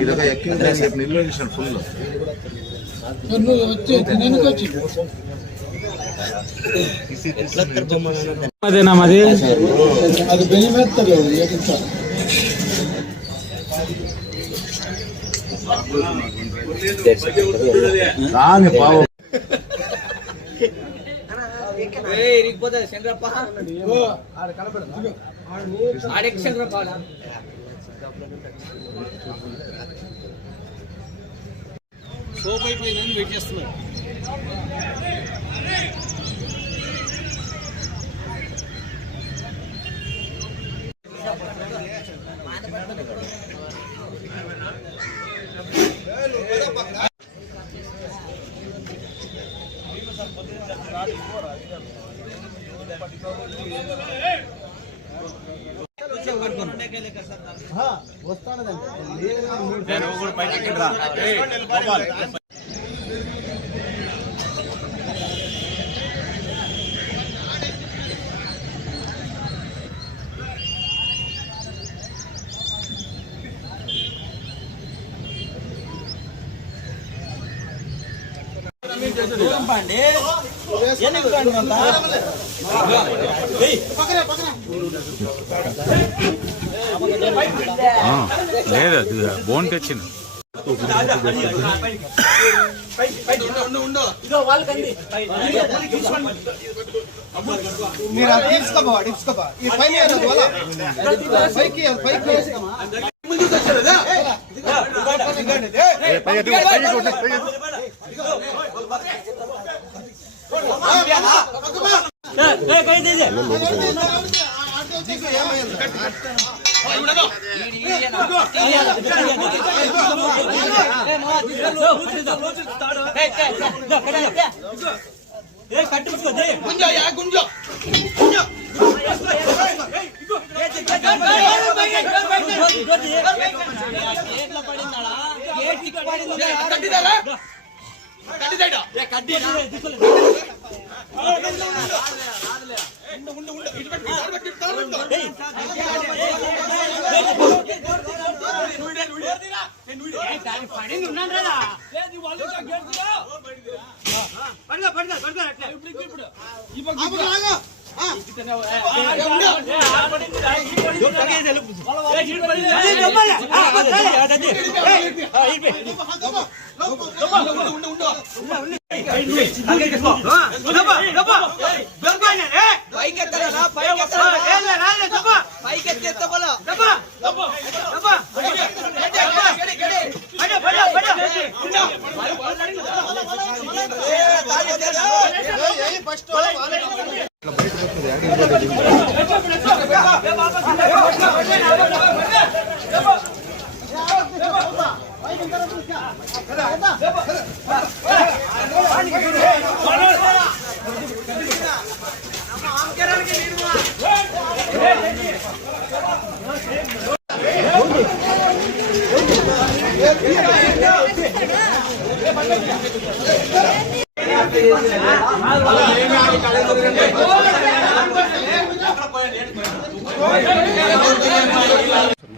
ఇదొక ఎక్కిందని చెప్పి నిల్వ చేసిన ఫుల్ అదేనా మాది అది బెనిమెత్తలు రాని పావు సోప్ అయిపోయిందని వెయిట్ చేస్తున్నారు. లేదు బోన్ తెచ్చింది మీరు తీసుకోబా ఈ పైకి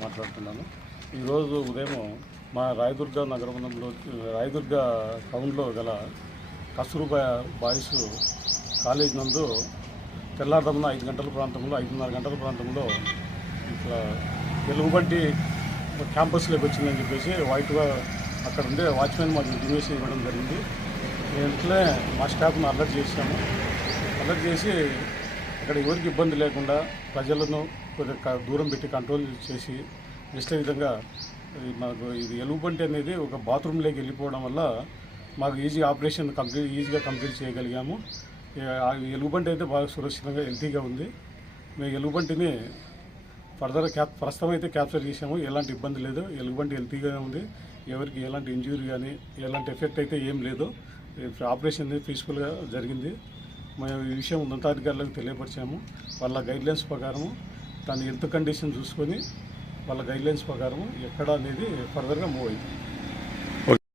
మాట్లాడుతున్నాను. ఈరోజు ఉదయం మా రాయదుర్గ నగరంలో రాయదుర్గ టౌన్లో గల కస్తూర్బా బాయ్స్ కాలేజ్ నందు తెల్లారుజామున 5 గంటల ప్రాంతంలో 5:30 గంటల ప్రాంతంలో ఇట్లా ఎలుగుబంటి క్యాంపస్లోకి వచ్చిందని చెప్పేసి వైట్గా అక్కడ ఉండే వాచ్మెన్ మాకు ఇంటిమేషన్ ఇవ్వడం జరిగింది. వెంటనే మా స్టాఫ్ను అలర్ట్ చేశాము. అలర్ట్ చేసి అక్కడ ఎవరికి ఇబ్బంది లేకుండా ప్రజలను కొద్దిగా దూరం పెట్టి కంట్రోల్ చేసి నెక్స్ట్ విధంగా మాకు ఇది ఎలుగుబంటి అనేది ఒక బాత్రూంలోకి వెళ్ళిపోవడం వల్ల మాకు ఈజీగా కంప్లీట్ చేయగలిగాము. ఎలుగుబంటి అయితే బాగా సురక్షితంగా హెల్తీగా ఉంది. మేము ఎలుగుబంటిని ఫర్దర్ ప్రస్తుతం అయితే క్యాప్చర్ చేసాము. ఎలాంటి ఇబ్బంది లేదు. ఎలుగుబంటి హెల్తీగా ఉంది. ఎవరికి ఎలాంటి ఇంజురీ కానీ ఎలాంటి ఎఫెక్ట్ అయితే ఏం లేదు. ఆపరేషన్ పీస్ఫుల్గా జరిగింది. మేము ఈ విషయం ఉన్నతాధికారులకు తెలియపరిచాము. వాళ్ళ గైడ్లైన్స్ ప్రకారము దాని హెల్త్ కండిషన్ చూసుకొని వాళ్ళ గైడ్లైన్స్ ప్రకారము ఎక్కడ అనేది ఫర్దర్గా మూవ్ అవుతుంది.